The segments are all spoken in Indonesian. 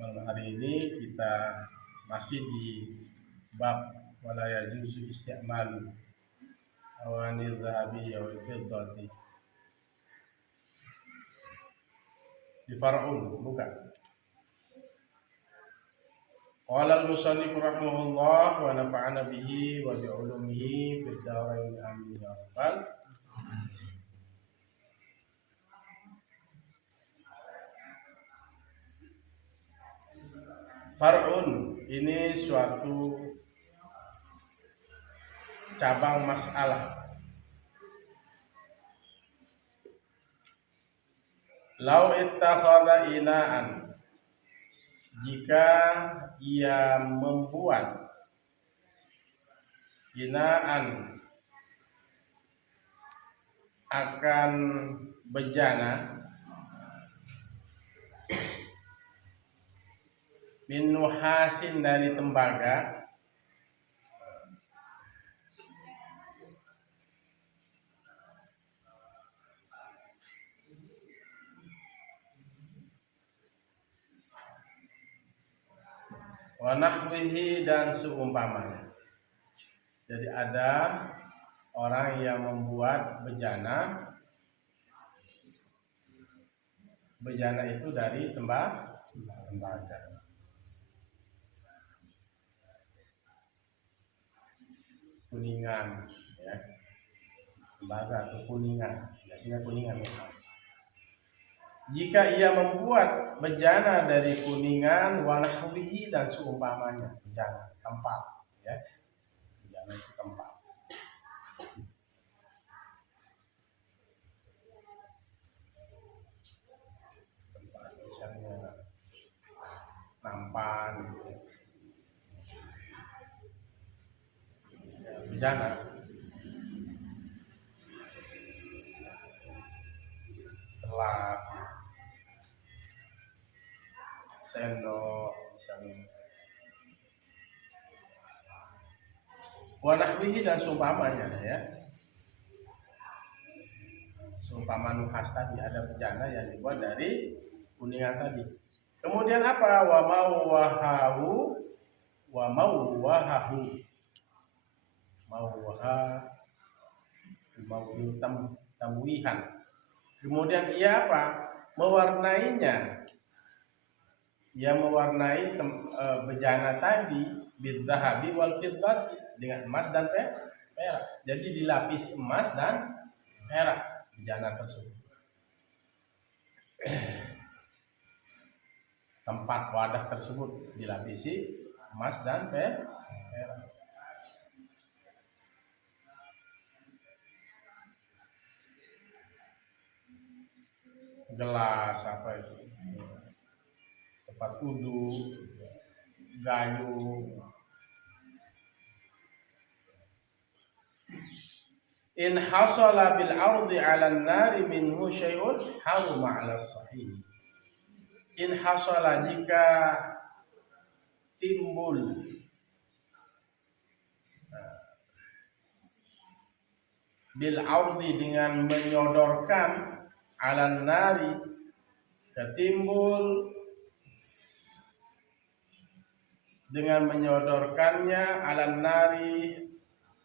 Malam hari ini kita masih di bab wala yajuzu isti'malu awanil dhahabi wal fiddati. Di far'un bukan. Qala al-musannif rahimahullah wa nafa'ana bihi wa bi ulumihi fid dharain amin ya rabbal. Far'un ini suatu cabang masalah. Lau ittakhadha inaan, jika ia membuat inaan akan bejana min nuhasin dari tembaga, wa nahwihi dan seumpamanya. Jadi ada orang yang membuat bejana. Bejana itu dari tembaga. Kuningan, ya. Tembaga atau kuningan, biasanya kuningan. Jika ia membuat bejana dari kuningan, wa nahwihi dan seumpamanya, bejana tempat, ya. Bejana itu tempat. Tempat misalnya nampan, gitu. Ya, bejana. Gelas, sendok misalnya. Wa nahwihi dan seumpamanya, ya. Seumpama nuhas tadi, ada bejana yang dibuat dari kuningan tadi. Kemudian apa? Wa mauwahahu, tamwihan. Kemudian ia apa? Mewarnainya. Ia mewarnai bejana tadi bidzahabi wal fiddati, dengan emas dan perak. Jadi dilapis emas dan perak bejana tersebut. Tempat wadah tersebut dilapisi emas dan perak. Gelas apa itu? Tempat wudhu, gayung. In hasala bil ardi 'ala an-nari minhu syai'un haruma 'ala sahih. In hasala, jika timbul bil ardi dengan menyodorkan, 'ala nari ketimbul dengan menyodorkannya, 'ala nari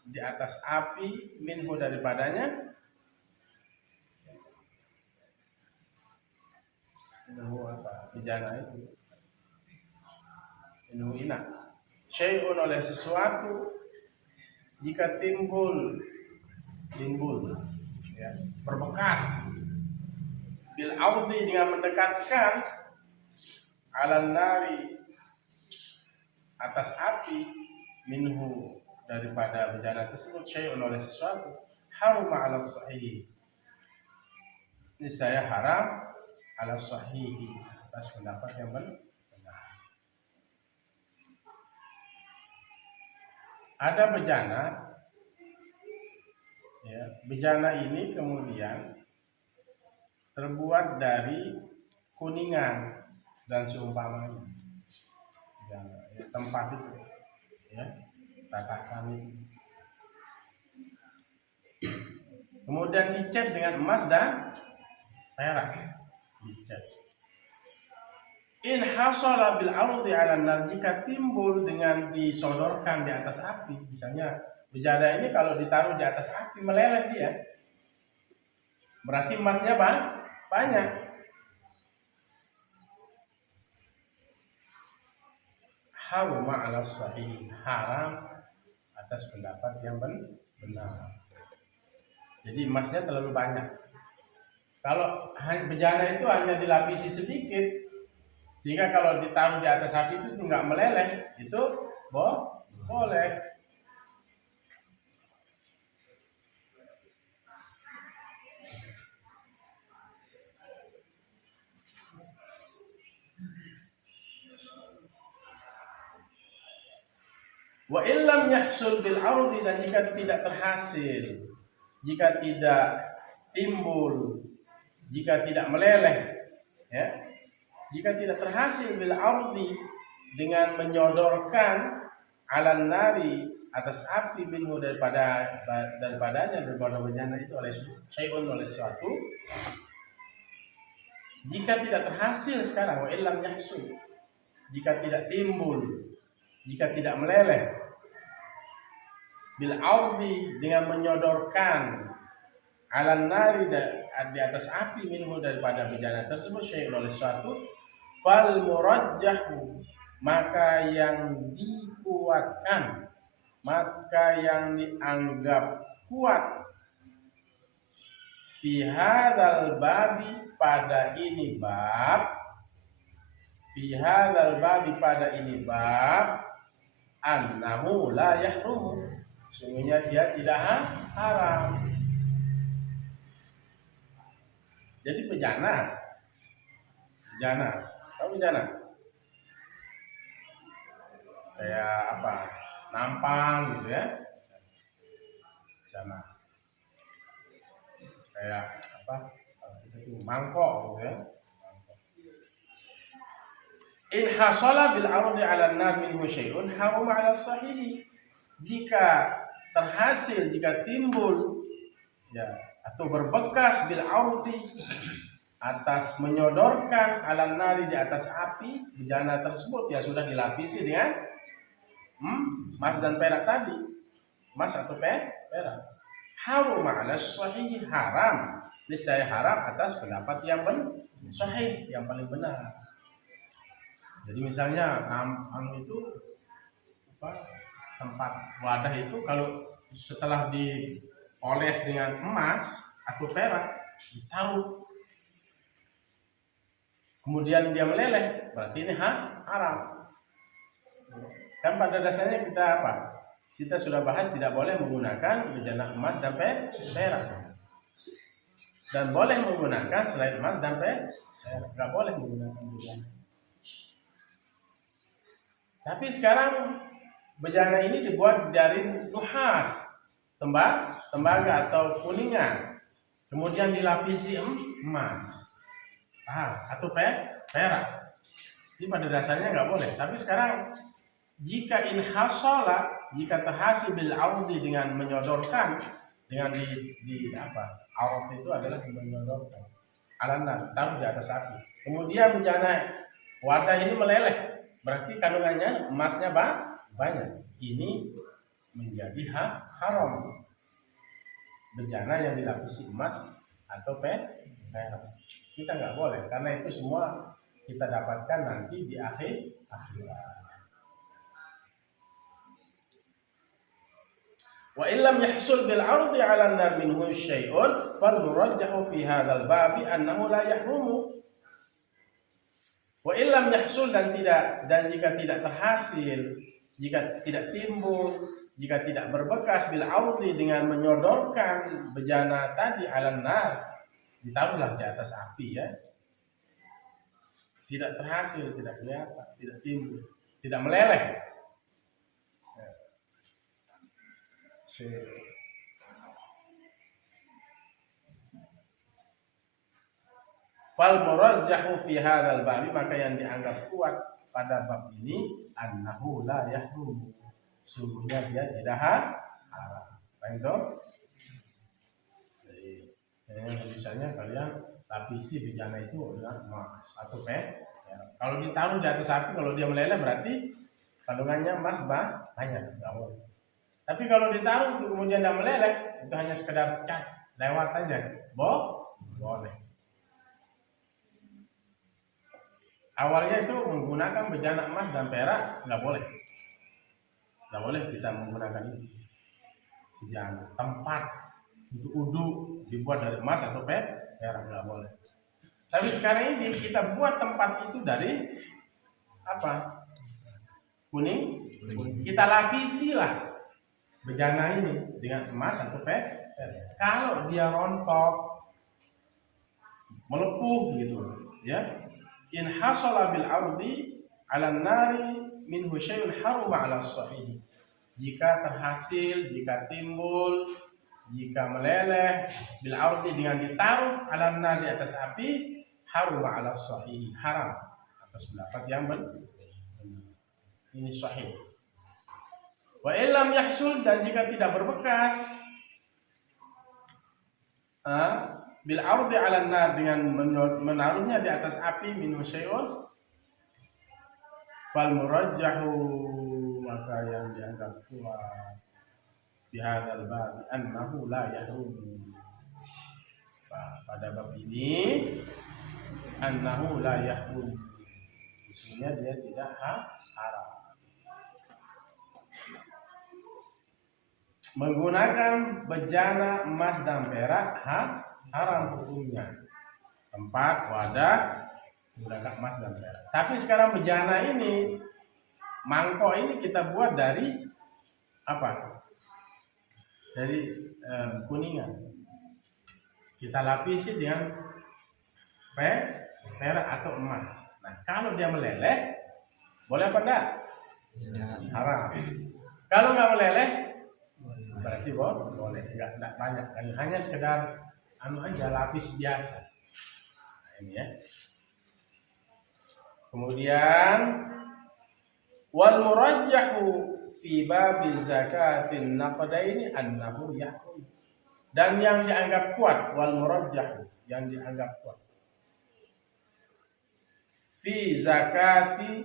di atas api, minhu daripadanya, minhu apa? Bejana itu. Minhu ina. Syai'un oleh sesuatu, jika timbul ya, berbekas bil ardi dengan mendekatkan, 'ala nari atas api, minhu daripada bejana tersebut, syai'un oleh sesuatu, haruma 'ala sahih, ini saya haram 'ala sahih, atas pendapat yang benar. Ada bejana, ya, bejana ini kemudian terbuat dari kuningan dan seumpamanya. Bejana, ya, tempat itu, ya, tatakan itu. Kemudian dicat dengan emas dan perak, dicat. In hasala bil ardi 'ala nar, jika timbul dengan disodorkan di atas api. Misalnya bejana ini kalau ditaruh di atas api meleleh dia. Berarti emasnya banyak. Haram 'ala sahih, haram atas pendapat yang benar. Jadi emasnya terlalu banyak. Kalau bejana itu hanya dilapisi sedikit, sehingga kalau ditaruh di atas api itu nggak meleleh, itu boleh. Wa illam yahsul bil ardi, dan jika tidak terhasil, jika tidak timbul, jika tidak meleleh, ya, jika tidak terhasil bil ardi dengan menyodorkan alan nari atas api minhu daripadanya daripada bejana itu oleh syai'un, oleh sesuatu, jika tidak terhasil sekarang, wa illam yahsul, jika tidak timbul, jika tidak meleleh bil ardi dengan menyodorkan alan nari di atas api minhu daripada bejana tersebut syai'un, oleh sesuatu, fal murajjahu, maka yang dikuatkan, maka yang dianggap kuat, fi hadzal babi, pada ini bab, fi hadzal babi, pada ini bab, annahu la yahrum, sungguhnya dia tidak haram. Jadi bejana, tahu bejana? Kayak apa? Nampan gitu ya. Bejana. Kayak apa? Itu mangkok gitu ya. In hasala bil ardi 'ala an-nar minhu syai'un harum 'ala sahih. Jika terhasil, jika timbul, ya, atau berbekas bil ardi atas menyodorkan alan nari di atas api bejana tersebut, ya sudah dilapisi dengan emas dan perak tadi, emas atau perak, harum 'ala sahih, haram, niscaya haram atas pendapat yang sahih, yang paling benar. Jadi misalnya nampang itu apa, tempat wadah itu kalau setelah dioles dengan emas atau perak ditaruh, kemudian dia meleleh, berarti ini haram. Kan pada dasarnya kita apa? Kita sudah bahas tidak boleh menggunakan bejana emas dan perak, dan boleh menggunakan selain emas dan perak, nggak boleh menggunakan bejana. Tapi sekarang bejana ini dibuat dari nuhas, tembaga atau kuningan, kemudian dilapisi emas atau perak. Ini pada dasarnya nggak boleh. Tapi sekarang jika inhasola, jika terhasil bil ardi dengan menyodorkan, dengan di apa? Arad itu adalah menyodorkan alanan, taruh di atas api. Kemudian bejana wadah ini meleleh, berarti kandungannya emasnya banyak. Ini menjadi haram. Bejana yang dilapisi emas atau perak, kita nggak boleh, karena itu semua kita dapatkan nanti di akhirat. Wa illam yahsul bil ardi 'ala an-nar minhu syai'un fal murajjahu fi hadzal babi annahu la yahrumu. Wa illam yahsul, dan jika tidak terhasil, jika tidak timbul, jika tidak berbekas bil ardi dengan menyodorkan bejana tadi 'ala an-nar, ditaruhlah di atas api, ya. Tidak terhasil, tidak kelihatan, tidak timbul, tidak meleleh. Fal murajjahu fi hadzal bab, maka yang dianggap kuat pada bab ini annahu la yahrum, sungguhnya dia tidak haram. Paham toh? Jadi misalnya kalian lapisi bejana itu adalah emas atau perak, Kalau ditaruh di atas api, kalau dia meleleh berarti kandungannya emas banyak, nggak boleh. Tapi kalau ditaruh untuk kemudian tidak meleleh, itu hanya sekedar cat lewat aja, boleh. Awalnya itu menggunakan bejana emas dan perak nggak boleh kita menggunakan itu. Bejana tempat untuk uduk dibuat dari emas atau perak nggak boleh. Tapi sekarang ini kita buat tempat itu dari apa? Kuning. Kita lapisi lah bejana ini dengan emas atau perak. Kalau dia rontok, melepuh gitu, ya. In hasala bil ardi 'ala nari minhu syai'un haruma 'ala sahih. Jika terhasil, jika timbul, jika meleleh bil ardi dengan ditaruh 'ala nar di atas api, haruma 'ala sahih, haram atas pendapat yang benar. Ini sahih. Wa illam yahsul, dan jika tidak berbekas bil ardi 'ala nar dengan menaruhnya di atas api minhu syai'un fal murajjahu, maka yang dianggap kuat di hadzal bab annahu la yahrum. Pada bab ini annahu la yahrum, maksudnya dia tidak haram. Menggunakan bejana emas dan perak haram hukumnya. Tempat, wadah menggunakan emas dan perak. Tapi sekarang bejana ini, mangkok ini kita buat dari apa? Dari kuningan. Kita lapisi dengan perak atau emas. Nah, kalau dia meleleh, boleh apa enggak? Haram. Kalau nggak meleleh, berarti boleh. Enggak banyak. Hanya sekedar aja lapis biasa. Nah, ini ya. Kemudian wal murajjahu fi babi zakatin naqdaini annahu yahrum. Dan yang dianggap kuat, wal murajjahu, yang dianggap kuat fi zakati,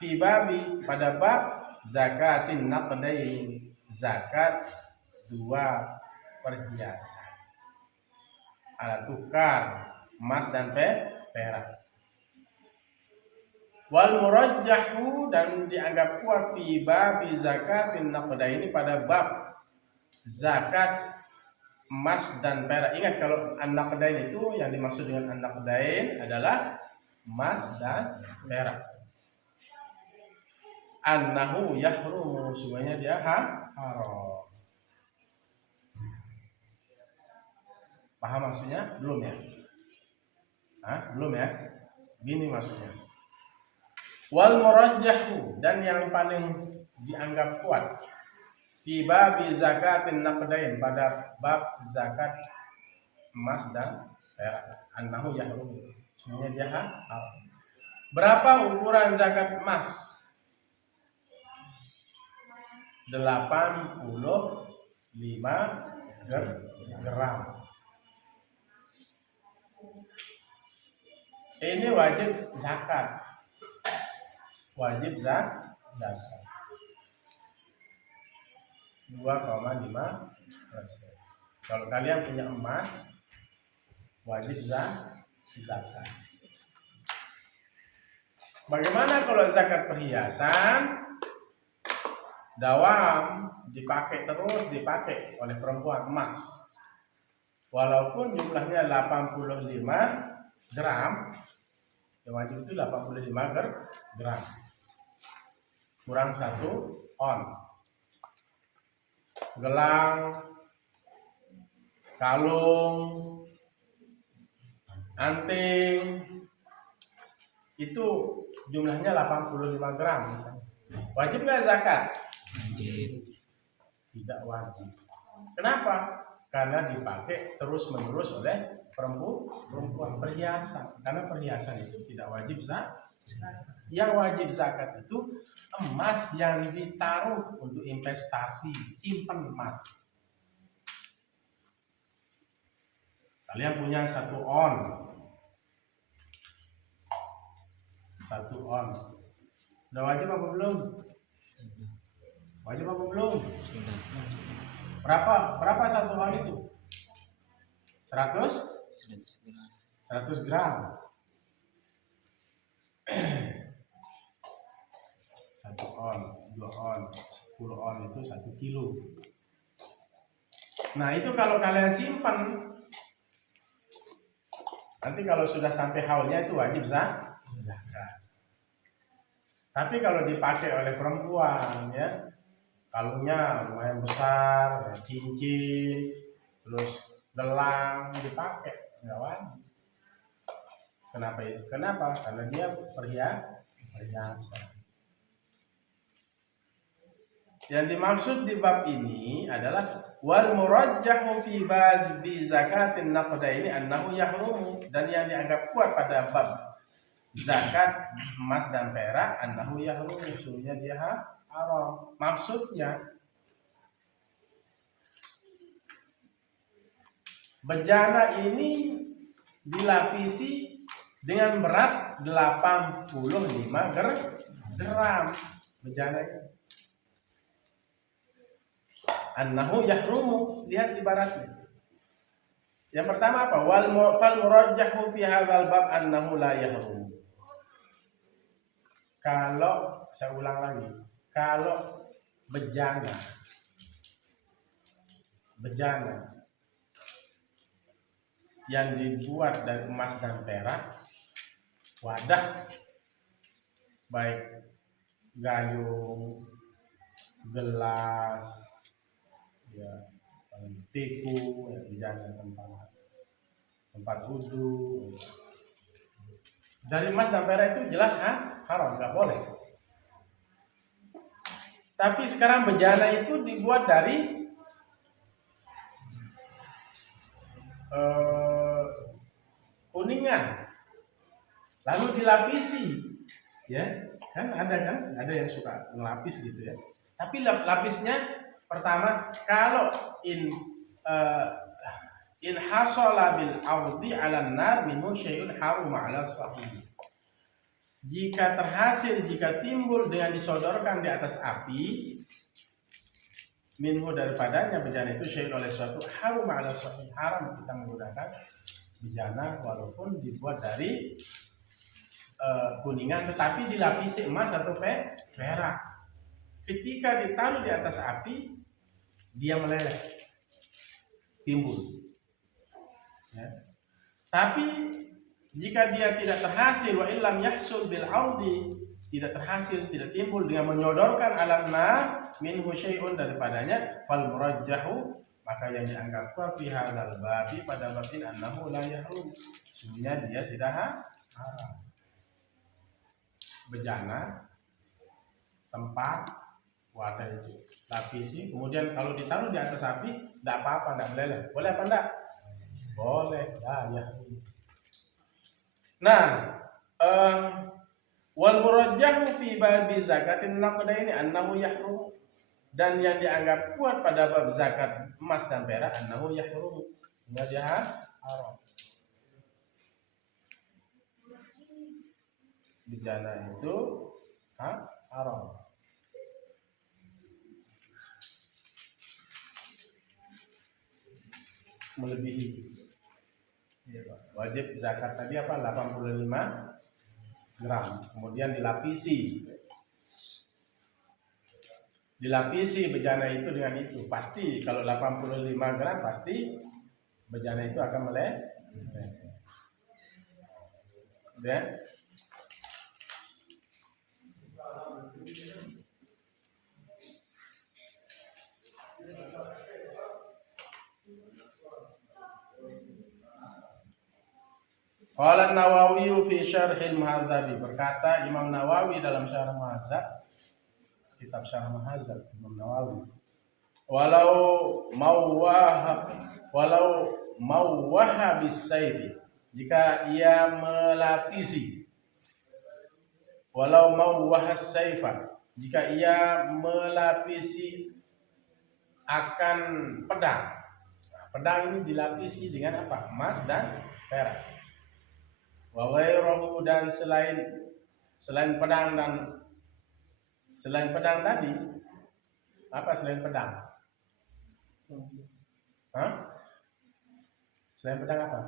fi babi, pada bab zakatin naqdaini, zakat dua perhiasan, alat tukar emas dan perak. Wal murajjahu, dan dianggap kuat fi babi zakatin naqdaini, pada bab zakat emas dan perak. Ingat, kalau an-naqdain itu yang dimaksud dengan an-naqdain adalah emas dan perak. Annahu yahrumu, semuanya dia haram. Paham maksudnya? Belum ya? Belum ya? Gini maksudnya. Wal murajjahu, dan yang paling dianggap kuat fi babi zakatin naqdain, pada bab zakat emas dan perak, annahu yahrum, sebenarnya dia haram. Berapa ukuran zakat emas? 85 gram. Ini wajib zakat. Wajib zakat 2,5%. Kalau kalian punya emas, wajib zakat. Bagaimana kalau zakat perhiasan? Dawam dipakai oleh perempuan, emas. Walaupun jumlahnya 85 gram, yang wajib itu 85 gram. Kurang 1 on. Gelang, kalung, anting, itu jumlahnya 85 gram misalnya. Wajib nggak zakat? Wajib. Tidak wajib. Kenapa? Karena dipakai terus-menerus oleh perempuan, perhiasan. Karena perhiasan itu tidak wajib zakat. Yang wajib zakat itu emas yang ditaruh untuk investasi, simpan emas. Kalian punya 1 on. 1 on. Udah wajib apa belum? Wajib apa belum? Berapa 1 on itu? 100 gram. 1 on, 2 on, 10 on itu 1 kilo. Nah itu kalau kalian simpan, nanti kalau sudah sampai haulnya itu wajib zakat. Tapi kalau dipakai oleh perempuan ya, kalungnya lumayan besar, ya, cincin, terus gelang dipakai, nggak wajib. Kenapa itu? Kenapa? Karena dia perhiasan. Yang dimaksud di bab ini adalah wal murajjahu fi bi zakatin naqdaini annahu yahrum, dan yang dianggap kuat pada bab zakat emas dan perak annahu yahrum, sesungguhnya dia haram. Maksudnya bejana ini dilapisi dengan berat 85 gram bejana ini. Annahu yahrumu, lihat ibaratnya. Yang pertama apa? Fal murajjahu fi hadzal bab annahu la yahrum. Kalau saya ulang lagi, kalau bejana yang dibuat dari emas dan perak, wadah baik gayung, gelas, ya, tiku, ya, bejana tempat wudhu dari emas dan perak itu jelas haram, nggak boleh. Tapi sekarang bejana itu dibuat dari kuningan, lalu dilapisi, ya kan ada yang suka ngelapis gitu ya. Tapi lapisnya pertama, kalau in hasala bil ardi 'ala nar minhu syai'un harum 'ala sahih. Jika timbul dengan disodorkan di atas api, minhu daripadanya bejana itu syai'un oleh suatu harum 'ala sahih, haram kita menggunakan bejana walaupun dibuat dari kuningan tetapi dilapisi emas atau perak. Ketika ditaruh di atas api, dia meleleh, timbul. Ya. Tapi jika dia tidak terhasil, wa illam yahsul bil audi, tidak timbul dengan menyodorkan alamna minhu syai'un daripadanya, fal murajjahu, maka yang dianggap fi hadzal babi pada babin annahu la yahrum, sebenarnya dia tidak haram. Bejana, tempat, wadah itu lapisi, kemudian kalau ditaruh di atas api tidak apa-apa, tidak meleleh. Boleh apa enggak? Boleh, ya. Nah, wal murajjahu fi babi zakatin naqdaini annahu yahrum, dan yang dianggap kuat pada bab zakat emas dan perak annahu yahrum, dia haram. Bejana itu haram. Melebihi. Wajib zakat tadi apa? 85 gram. Kemudian dilapisi bejana itu dengan itu. Pasti kalau 85 gram pasti bejana itu akan meleleh. Ya. Qala Nawawi fi Syarhil Muhadzabi, berkata Imam Nawawi dalam Syarah Muhadzab, kitab Syarah Muhadzab Imam Nawawi, walau mawwaha bisayfi, jika ia melapisi, walau mawwaha sayfa, jika ia melapisi akan pedang. Pedang ini dilapisi dengan apa? Emas dan perak. Wa ghairuhu, dan selain Selain pedang tadi, apa selain pedang? Hah? Selain pedang apa?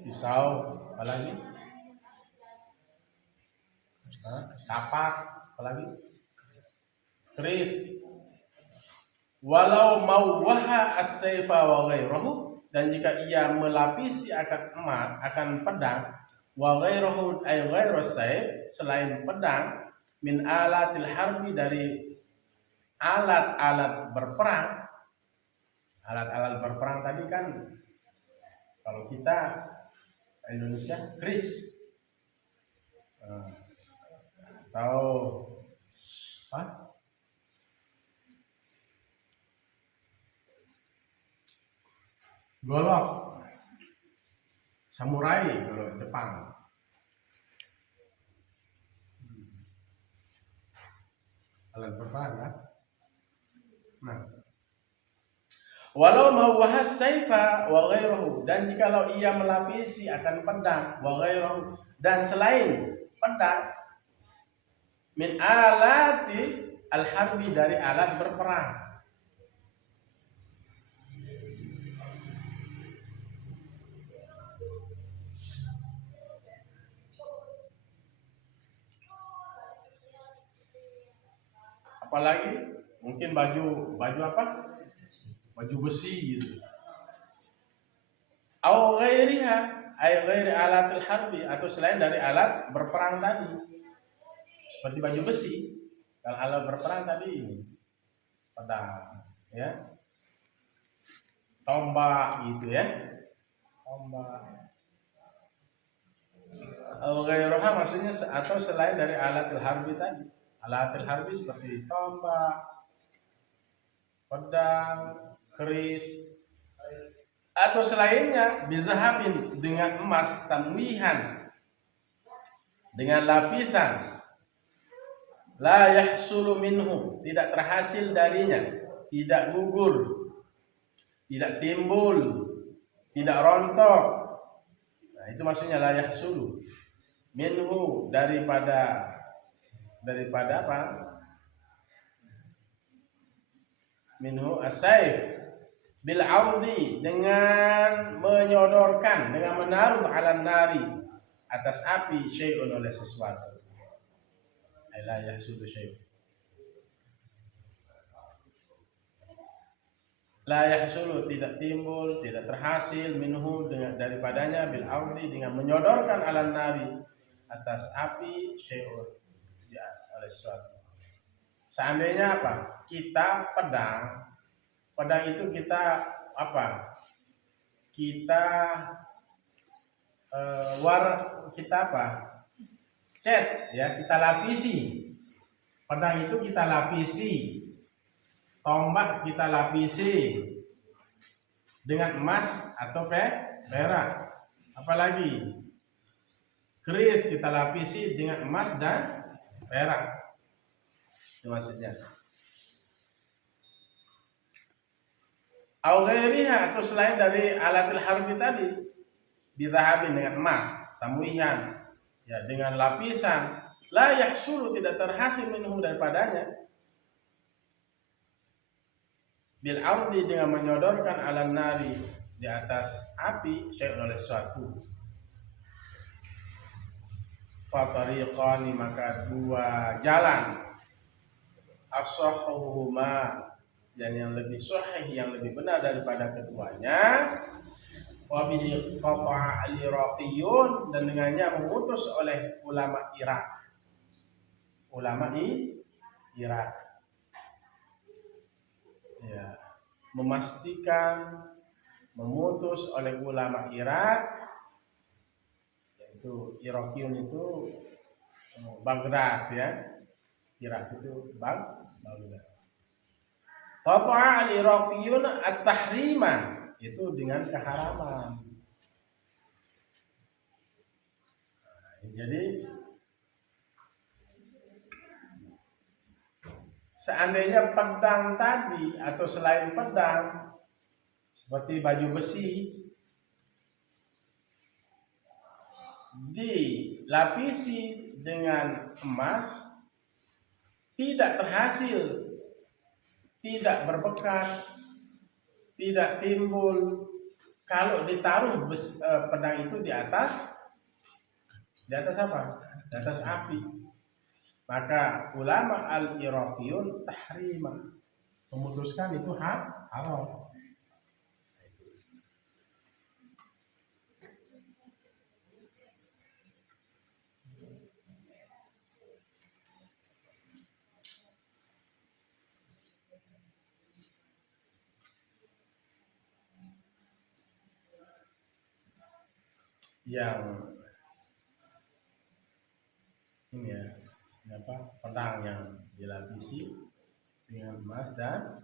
Pisau, apalagi? Kapak, apalagi? Keris. Walau mawwaha as-sayfa wa ghairahu, dan jika ia melapisi akan pedang, wa ghairahu ay ghairus sayf, selain pedang, min alatil harbi, dari alat-alat berperang. Alat-alat berperang tadi kan kalau kita Indonesia keris, atau apa? Golok, samurai kalau Jepang. Alat berperang kan? Nah, walau mawahas saifa wa ghairuhu, dan jikalau ia melapisi akan pedang, wa ghairuhu, dan selain pedang, min alati al-harbi, dari alat berperang. Apalagi mungkin baju apa? Baju besi gitu. Au ghairiha ay ghairi alatil harbi, atau selain dari alat berperang tadi. Seperti baju besi. Kalau alat berperang tadi pedang, ya. Tombak gitu ya. Tombak. Au ghairuha maksudnya atau selain dari alatil harbi tadi. Alatil harbi seperti tombak, pedang, keris, atau selainnya, bizahabin, dengan emas, tamwihan, dengan lapisan, la yahsulu minhu, tidak terhasil darinya, tidak gugur, tidak timbul, tidak rontok. Nah, itu maksudnya la yahsulu minhu, daripada apa? Minhu as-saif, bil audi, dengan menyodorkan, dengan menaruh ala nari, atas api, syai'un, oleh sesuatu. La yahsulu syai'un, la yahsulu, tidak timbul, tidak terhasil, minhu, daripadanya, bil audi, dengan menyodorkan ala nari, atas api, syai'un, ya, oleh sesuatu. Seandainya apa? Kita pedang itu kita apa? Kita kita apa? Cat, ya, kita lapisi. Pedang itu kita lapisi. Tombak kita lapisi dengan emas atau perak. Apalagi keris kita lapisi dengan emas dan perak. Itu maksudnya. Au ghairiha, atau selain dari alatil harbi tadi, bidahabin, dengan emas, tamwihan, ya, dengan lapisan, la yahsulu, tidak terhasil minhu, daripadanya, bil audi, dengan menyodorkan ala nari, di atas api, syai'un, oleh sesuatu. Fa tariqani, maka dua jalan, as-sahhuhuma, dan yang lebih sahih, yang lebih benar daripada keduanya, wa bihi qata'a al-iraqiyun, dan dengannya memutus oleh ulama Irak. Ulama Irak, ya, memastikan, memutus oleh ulama Irak, yaitu Iraqiyun itu Baghdad, ya. Irak itu Baghdad. Qata'a al-iraqiyun at-tahrima, itu dengan keharaman. Jadi seandainya pedang tadi atau selain pedang seperti baju besi dilapisi dengan emas tidak terhasil, tidak berbekas, tidak timbul kalau ditaruh pedang itu di atas apa? Di atas api. Maka ulama al-Iraqiyun tahrima, memutuskan itu haram. Yang ini ya, pedang yang dilapisi dengan emas dan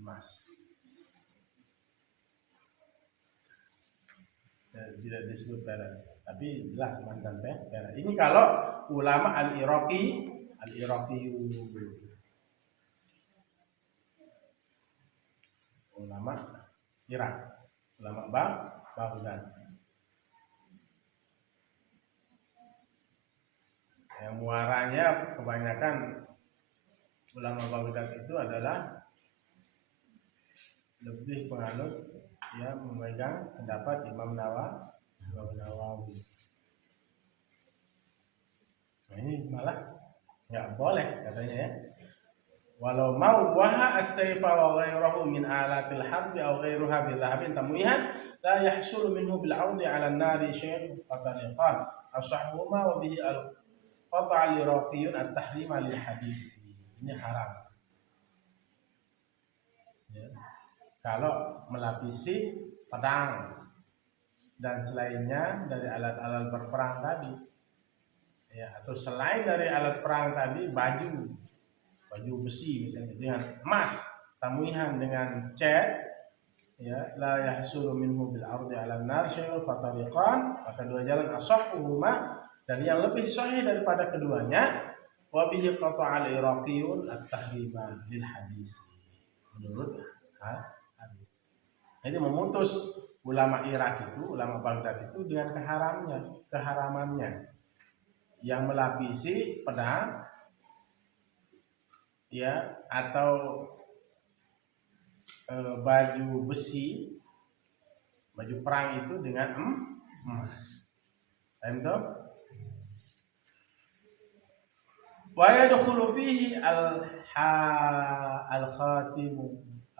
emas. Tidak disebut perak, tapi jelas emas dan perak. Ini kalau ulama al-Iraqi ulama Irak, ulama Baghdad. Yang muaranya kebanyakan ulama Baghdad itu adalah lebih penganut ya memegang pendapat Imam Nawawi. Nah, ini malah nggak boleh katanya ya. Walau mau waha as-sayfa wa ghayruhu min alatil harbi aw ghayruha bil dhahabin tamwihan la yahsulu minhu bil 'ardi 'ala an-nari syai'un qatariqan asahhuma wa bihi al-qata' al-iraqiyun at-tahrima lil hadis. Ini haram. Ya. Kalau melapisi pedang dan selainnya dari alat-alat berperang tadi, ya, atau selain dari alat perang tadi, baju besi misalnya dengan emas, tamwihan dengan cat, ya, la yahsulu minhu bil ardi 'ala an-nar syai'un fatariqan, maka dua jalan asahhuma, dan yang lebih sahih daripada keduanya wa bihi qata'a al-iraqiyun at-tahrima lil hadis, menurut hadis. Jadi memutus ulama Irak itu, ulama Baghdad itu dengan keharamannya yang melapisi pedang, ya, atau baju besi, baju perang itu dengan emas. Entah? Wa yadkhulu fihi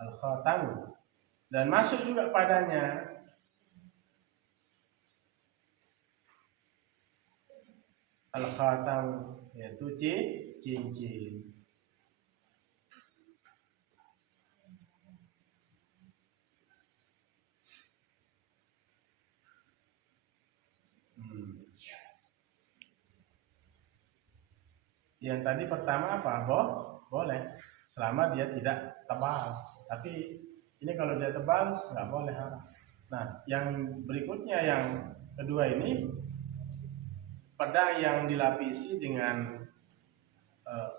al-khatam, dan masuk juga padanya al-khatam, yaitu cincin. Yang tadi pertama apa? Boleh, selama dia tidak tebal. Tapi ini kalau dia tebal nggak boleh. Nah, yang berikutnya yang kedua ini, pedang yang dilapisi dengan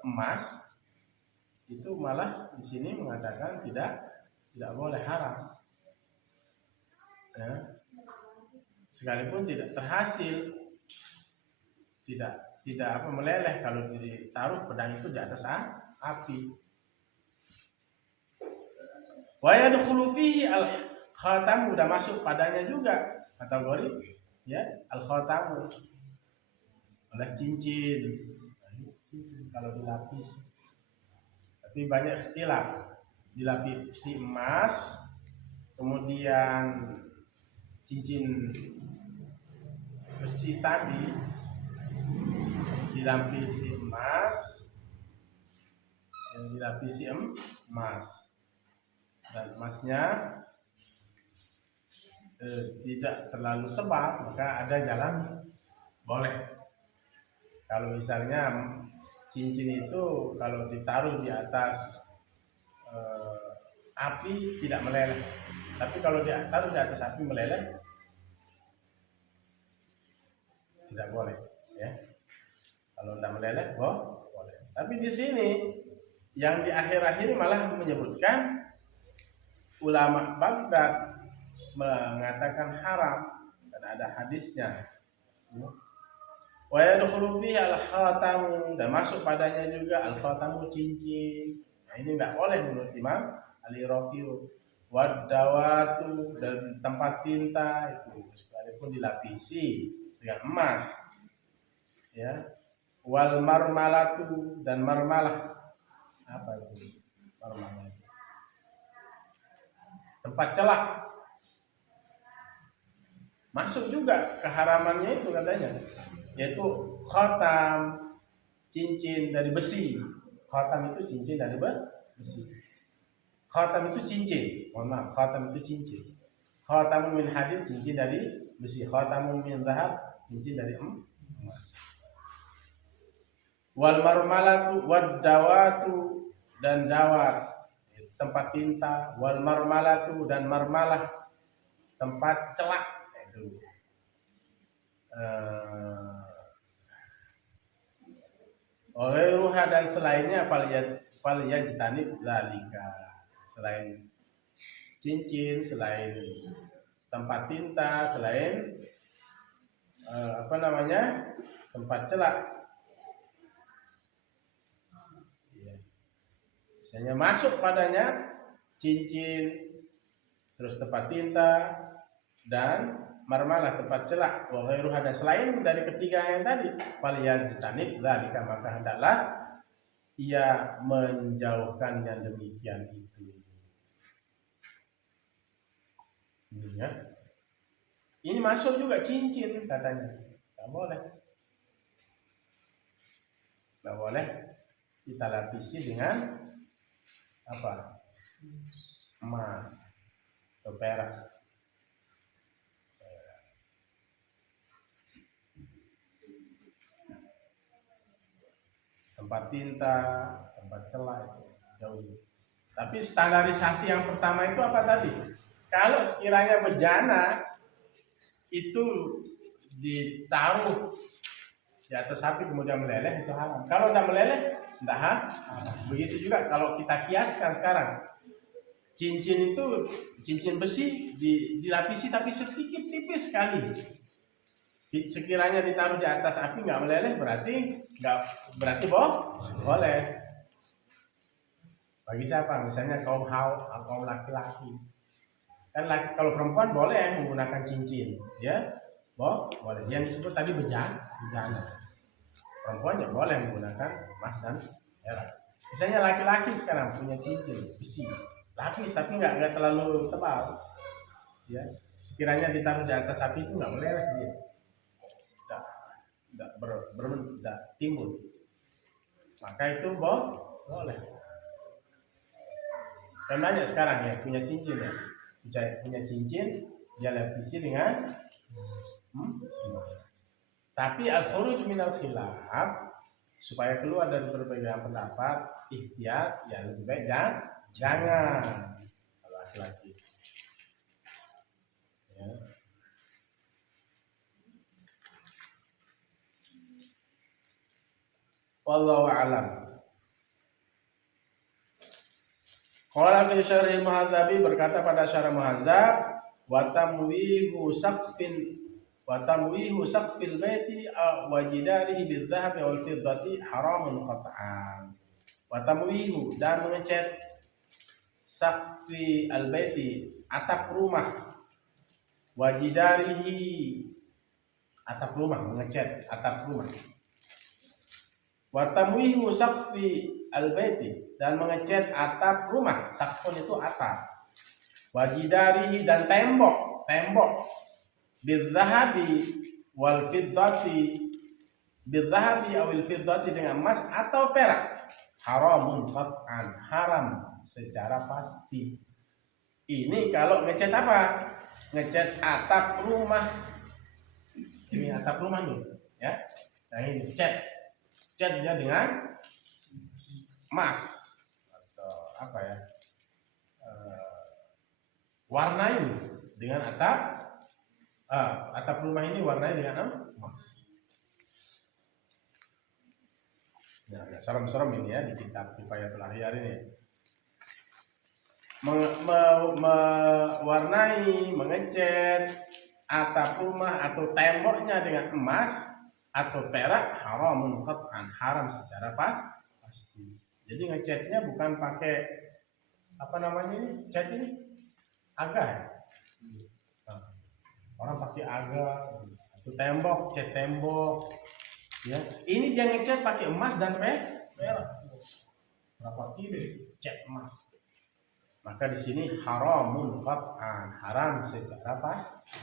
emas itu malah di sini mengatakan tidak boleh, haram. Ya. Sekalipun tidak terhasil, tidak meleleh kalau ditaruh pedang itu di atas api. Wa yadkhulu fihi al-khatam, udah masuk padanya juga kategori ya al-khatam oleh cincin kalau dilapis. Tapi banyak istilah, dilapisi emas, kemudian cincin besi tadi dilapisi emas, yang dilapisi emas, dan emasnya tidak terlalu tebal, maka ada jalan boleh. Kalau misalnya cincin itu kalau ditaruh di atas api tidak meleleh, tapi kalau ditaruh di atas api meleleh, tidak boleh, ya. Kalau tidak meleleh, boleh. Tapi di sini yang di akhir-akhir malah menyebutkan ulama Baghdad mengatakan haram, dan ada hadisnya. Wa yadkhulu fihi al-khatamu, dan masuk padanya juga al-khatamu cincin. Nah, ini enggak boleh menurut Imam Al-Iraqi. Wadawatu, dan tempat tinta itu sekalipun dilapisi dengan emas. Ya. Wal marmalatu, dan marmalah. Apa itu? Marmalah. Tempat celak. Masuk juga keharamannya itu katanya, yaitu khatam, cincin dari besi. Khatam itu cincin dari besi. Khatam itu cincin. Mohon maaf, khatam itu cincin. Khatamun min hadid, cincin dari besi. Khatamun min zahab, cincin dari emas. Wal marmalatu wad dawatu, dan dawat, tempat tinta. Wal marmalatu, dan marmalah, tempat celak. Itu ruha, dan selainnya fal yajtanib zalika. Selain cincin, selain tempat tinta, selain tempat celak. Misalnya masuk padanya cincin, terus tempat tinta, dan marmalah, tempat celak. Wa ghairuha, dan selain dari ketiga yang tadi, fal yajtanib zalika, maka hendaklah ia menjauhkan yang demikian itu. Ya. Ini masuk juga cincin katanya. Tidak boleh. Tidak boleh kita lapisi dengan apa? Emas atau perak. Tempat tinta, tempat celak itu jauh. Tapi standarisasi yang pertama itu apa tadi? Kalau sekiranya bejana itu ditaruh di atas api kemudian meleleh, itu haram. Kalau tidak meleleh, tidak haram. Begitu juga kalau kita kiaskan sekarang, cincin itu, cincin besi dilapisi tapi sedikit tipis sekali. Sekiranya ditaruh di atas api nggak meleleh, berarti boleh. Bagi siapa? Misalnya kaum laki-laki. Kan kalau perempuan boleh menggunakan cincin, ya, boleh. Yang disebut tadi bejana. Perempuan ya boleh menggunakan emas dan perak. Misalnya laki-laki sekarang punya cincin besi, lapis tapi nggak terlalu tebal, ya. Sekiranya ditaruh di atas api itu nggak meleleh dia, tidak timbul. Maka itu boleh. Dan banyak sekarang ya punya cincin ya. Punya cincin dia lapisi dengan tapi al-khuruj minal khilaf, supaya keluar dari perbedaan pendapat, ihtiyat, ya lebih baik jangan kalau laki-laki. Ya. Wallahu a'lam. Qala fi syarhil muhadzabi, berkata pada syarah muhadzab, wa tamwihu saqfil baiti wa jidarihi bil-dhahabi wal fiddati haramun qat'an. Wa tamwihu, dan mengecat saqfi al-baiti, atap rumah, wa jidarihi, atap rumah, mengecat atap rumah. Wa tamwihu saqfi al-baiti, dan mengecat atap rumah. Saqfun itu atap. Wajidarihi, dan tembok bil-dhahabi wal fiddati, bil-dhahabi awil fiddati, dengan emas atau perak, haramun qat'an, haram secara pasti. Ini kalau ngecat apa? Ngecat atap rumah. Ini atap rumah nih, ya. Nah ini cat dia dengan emas atau apa ya, warnai dengan atap rumah ini warnai dengan emas. Nah, serem-serem ini ya di kitab Kifayatul Ahyar ini. Mewarnai, mengecat atap rumah atau temboknya dengan emas atau perak haramun qat'an, haram secara pasti. Jadi ngecatnya bukan pakai apa namanya ini, cat ini aga ya. Nah, orang pakai aga atau tembok, cat tembok ya. Ini dia ngecat pakai emas dan perak. Berapa kilo cat emas. Maka di sini haramun qat'an, haram secara pasti.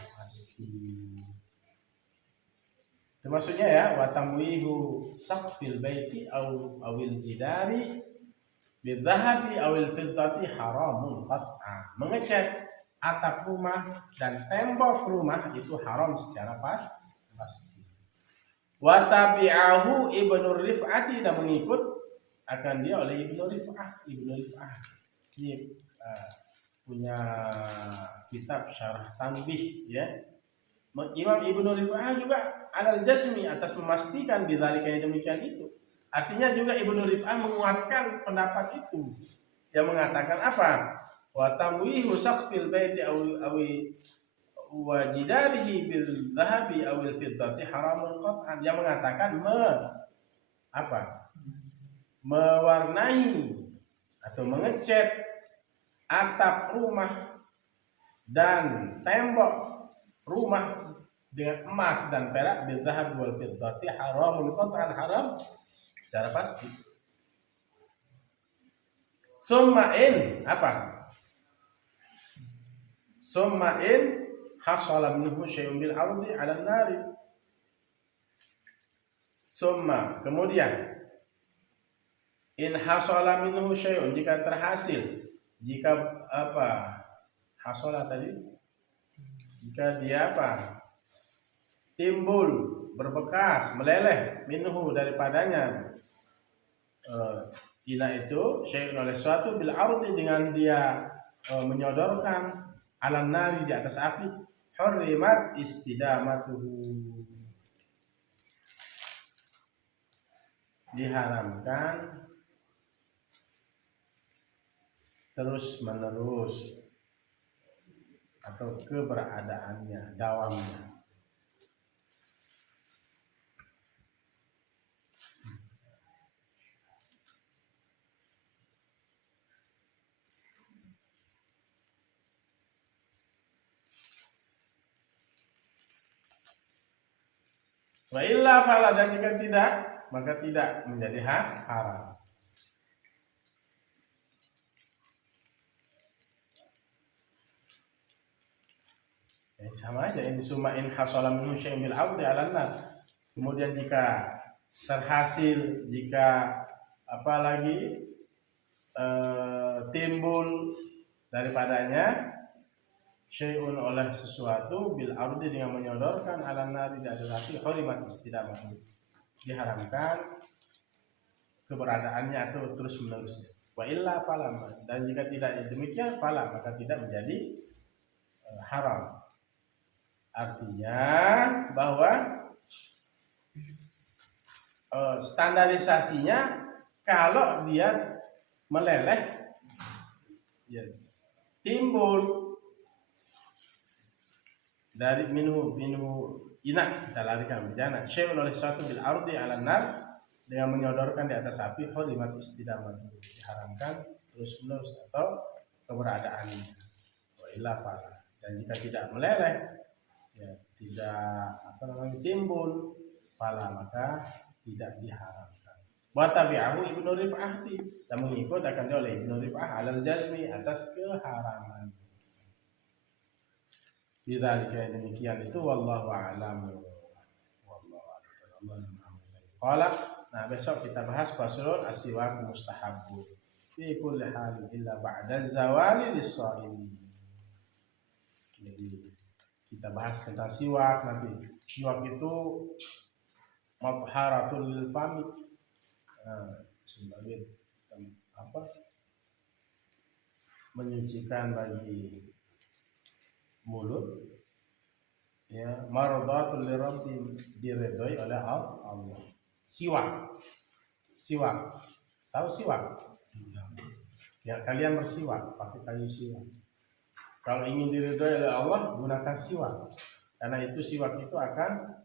Itu maksudnya ya, wa tamwihu saqfil baiti awil jidari bidhahabi awil fiddati haramun qat'an. Mengecat atap rumah dan tembok rumah itu haram secara pasti. Wa tabi'ahu Ibnu Rif'ati, dan mengikut akan dia oleh Ibnu Rif'ah. Ini punya kitab Syarah Tanbih ya. Imam Ibnu Rif'ah juga alal jasmi, atas memastikan bidzalika yang demikian itu. Artinya juga Ibnu Rif'ah menguatkan pendapat itu. Dia mengatakan apa? Wa tamwihu saqfil baiti awi wajidarihi bil dhahabi awil fiddati haramun qat'an. Dia mengatakan mewarnai atau mengecat atap rumah dan tembok rumah dengan emas dan perak bil dhahabi wal fiddati haramun qat'an, haram secara pasti. Summa'in hasala minhu syai'un bil ardi 'ala an-nari. Summa, kemudian, in hasala minhu syai'un, jika terhasil, jika hasala tadi, jika dia timbul, berbekas, meleleh minhu daripadanya ila itu syai'un oleh suatu bil ardi, dengan dia menyodorkan alam nari, di atas api, hurrimat istidamatuhu, diharamkan terus menerus atau keberadaannya, dawamnya. Wa illa fala, dan jika tidak, maka tidak menjadi haram. Sama aja, ini summa in hasala minhu syai'un bil ardi 'alan nar. Kemudian jika terhasil, jika apalagi timbul daripadanya syai'un oleh sesuatu bil ardi, dengan menyodorkan 'alan nar, di atas api, hurimat istidamah, diharamkan keberadaannya atau terus menerusnya. Wa illa falam, dan jika tidak demikian, falam, maka tidak menjadi haram. Artinya bahwa standarisasinya kalau dia meleleh, ya, timbul dari minhu inak, kita larikan bejana, syai'un oleh suatu bil ardi 'alan nar, dengan menyodorkan di atas api, hurimat istidamah, diharamkan terus menerus atau keberadaannya. Wa illa fala, dan jika tidak meleleh, ya, tidak timbul, fala, maka tidak diharamkan. Wa tabi'ahu Ibnu Rif'ah, dan mengikut akan dia oleh Ibnu Rif'ah alal jasmi, atas keharaman. Bidzalika, demikian itu, wallahu a'lam. Qala, nah besok kita bahas faslun as-siwak mustahabbu fi kulli halin illa ba'da zawali lis-shaim. Jadi kita bahas tentang siwak nanti. Siwak itu mathharatul lil fami, sebagai menyucikan bagi mulut, ya, mardatul lirabbi, diridhoi oleh Allah. Siwak, tahu siwak? Ya, kalian bersiwak pakai kayu siwak. Kalau ingin diridhoi oleh Allah, gunakan siwak, karena itu siwak itu akan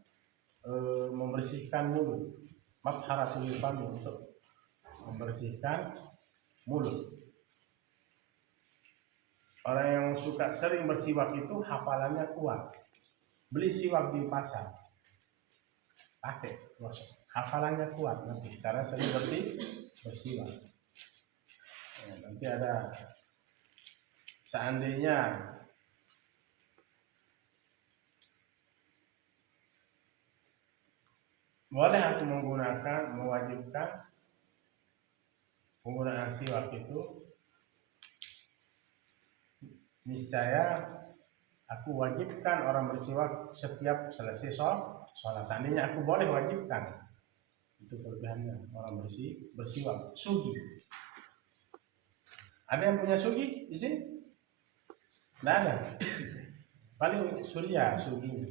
membersihkan mulut. Matharatul fam, untuk membersihkan mulut. Orang yang suka sering bersiwak itu hafalannya kuat. Beli siwak di pasar, pakai, hafalannya kuat nanti karena sering bersiwak. Nanti ada, seandainya boleh aku mewajibkan penggunaan siwak itu, niscaya aku wajibkan orang bersiwak setiap selesai sholat. Seandainya aku boleh wajibkan, itu kelebihannya orang bersiwak. Sugi, ada yang punya sugi di sini? Tidak ada. Paling Surya suginya.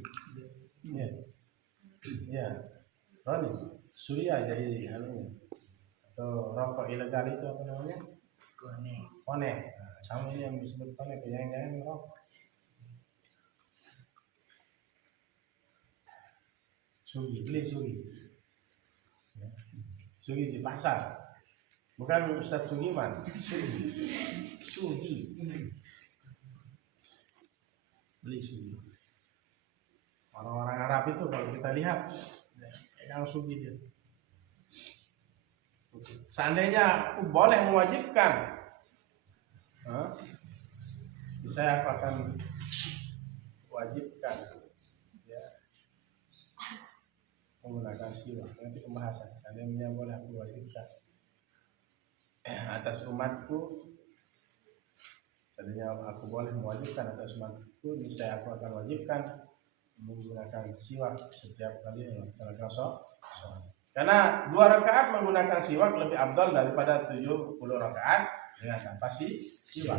Ya, ya. Roni, Surya jadi anunya. Atau rokok ilegal itu apa namanya? Kone. Nah, sama ini yang disebut kone, jangan rokok. Sugi, beli sugi. Sugi di pasar. Bukan Ustadz Sugiman, sugi. Beli sugi. Orang-orang Arab itu kalau kita lihat, pegang sugi dia. Seandainya aku boleh mewajibkan, saya akan wajibkan ya, menggunakan siwak. Nanti pembahasan. Seandainya boleh aku wajibkan atas umatku, seandainya aku boleh mewajibkan atas umatku, niscaya aku akan wajibkan menggunakan siwak setiap kali melaksanakan sholat. Karena 2 rakaat menggunakan siwak lebih afdal daripada 70 rakaat dengan tanpa siwak.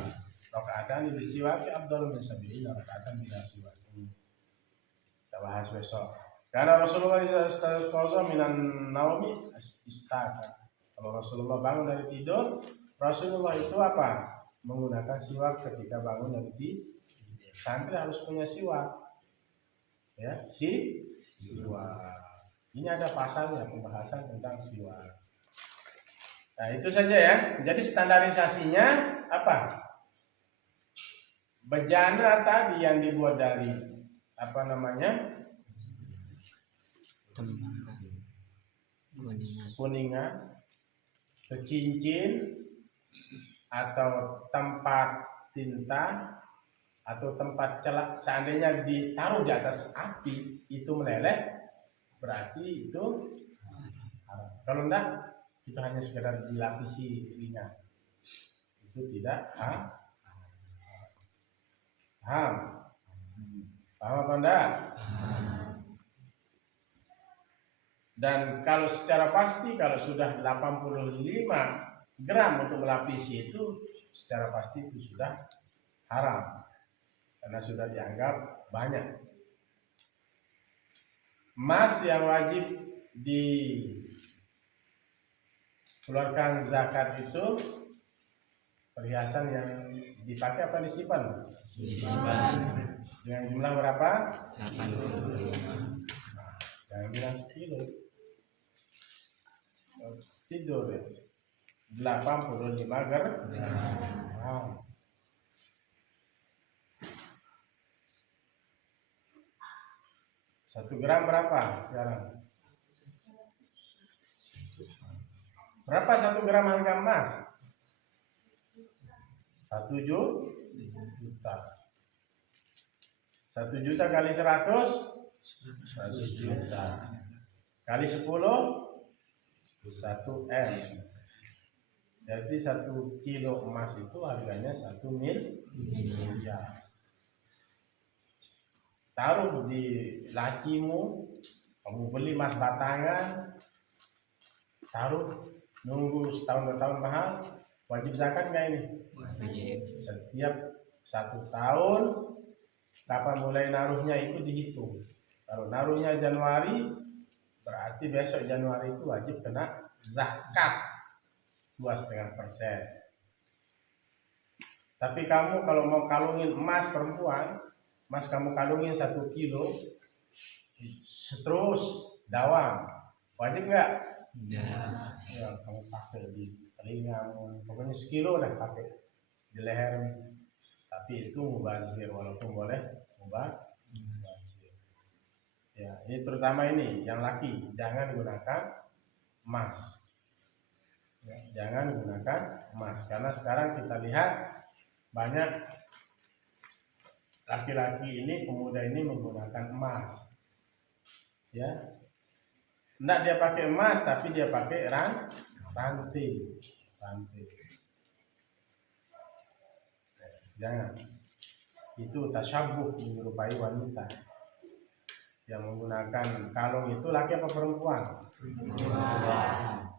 Rakaatan di siwak afdal min 70 rakaatan bila siwak. Kita bahas besok. Karena Rasulullah istaiqaza minan naumi istaka. Kalau Rasulullah bangun dari tidur, Rasulullah itu apa? Menggunakan siwak ketika bangun dari tidur. Santri harus punya siwak. Ya, siwak. Ini ada pasalnya, pembahasan tentang siwak. Nah, itu saja ya. Jadi standarisasinya apa? Bejana tadi yang dibuat dari apa namanya? Kuningan, cincin, atau tempat tinta, atau tempat celak, seandainya ditaruh di atas api itu meleleh, berarti itu haram. Kalau enggak, itu hanya sekedar dilapisi ringan, itu tidak haram. Paham apa enggak? Dan kalau secara pasti, kalau sudah 85 gram untuk melapisi itu, secara pasti itu sudah haram, karena sudah dianggap banyak. Emas yang wajib dikeluarkan zakat itu perhiasan yang dipakai apa disimpan? Dengan jumlah berapa? 85. Jangan bilang sekilo. Tidur ya. 85 gram. 1 gram berapa sekarang? Berapa 1 gram harga emas? 1 juta. 1 juta kali 100, 100 juta. Kali 10, 1 M. Jadi 1 kilo emas itu harganya 1 miliar. Taruh di lacimu, kamu beli emas batangan, taruh, nunggu setahun 2 tahun mahal, wajib zakat nggak ini? Wajib. Setiap 1 tahun, kapan mulai naruhnya itu dihitung. Kalau naruhnya Januari, berarti besok Januari itu wajib kena zakat 2,5%. Tapi kamu kalau mau kalungin emas perempuan, emas kamu kalungin 1 kilo, terus dawam, wajib nggak? Ya. Ya kamu pakai di telinga, pokoknya sekilo lah pakai di leher, tapi itu mubazir, walaupun boleh mubazir. Ya, ini terutama ini yang laki, jangan gunakan emas. Ya, jangan gunakan emas, karena sekarang kita lihat banyak laki-laki ini, pemuda ini menggunakan emas. Ya, enggak dia pakai emas, tapi dia pakai rantai. Jangan. Itu tasyabuh, menyerupai wanita. Yang menggunakan kalung itu laki apa perempuan?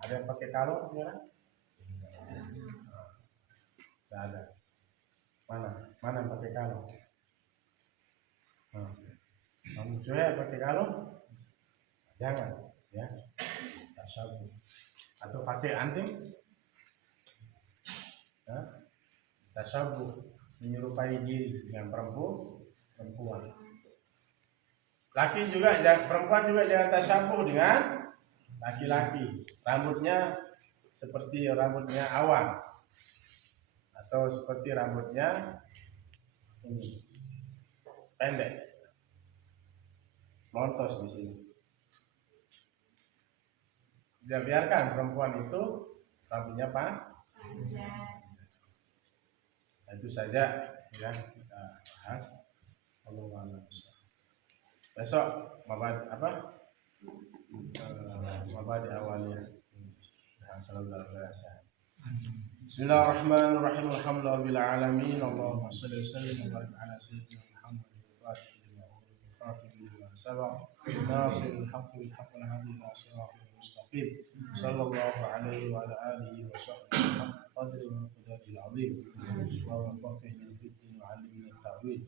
Ada yang pakai kalung sekarang? Tidak ada. Mana yang pakai kalung? Kamu juga pakai kalung? Jangan, ya. Tasyabuh. Atau pakai anting? Tasyabuh, menyerupai diri dengan perempuan. Laki juga, perempuan juga jangan tasyabuh dengan laki-laki. Rambutnya seperti rambutnya awan, atau seperti rambutnya ini pendek, montos di sini. Dia biarkan perempuan itu rambutnya panjang. Nah, itu saja ya kita bahas. Allah. Besok mabadi awalnya. Bismillahirrahmanirrahim. Alhamdulillahirabbil alamin. Allahumma shalli wa sallim wa barik ala sayyidina Muhammad wa alihi wa sahbihi. Nasirul haqqi bil haqqi wa hadi ila siratal mustaqim. Sallallahu alaihi wa ala alihi wa sahbihi. Qadri wa miqdaril azim. Wa faqihna fid din wa 'allimna at-ta'wil.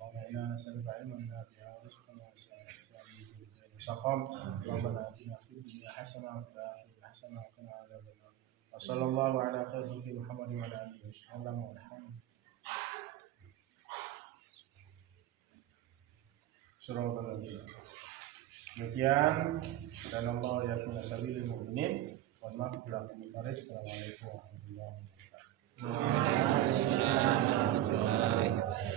Wa inna nas'aluka 'ilman nafi'an wa rizqan wasi'an wa shaqam. Rabbana atina fid dunya hasanah wa fil akhirati hasanah wa qina adzaban nar. Wa sallallahu ala khairi Muhammad wa ala alihi wa sahbihi. Surah demikian, dan Allah yakuna sabilil mu'minin wal maghfiratu min tarik. Assalamualaikum warahmatullahi wabarakatuh. Waalaikumsalam warahmatullahi wabarakatuh.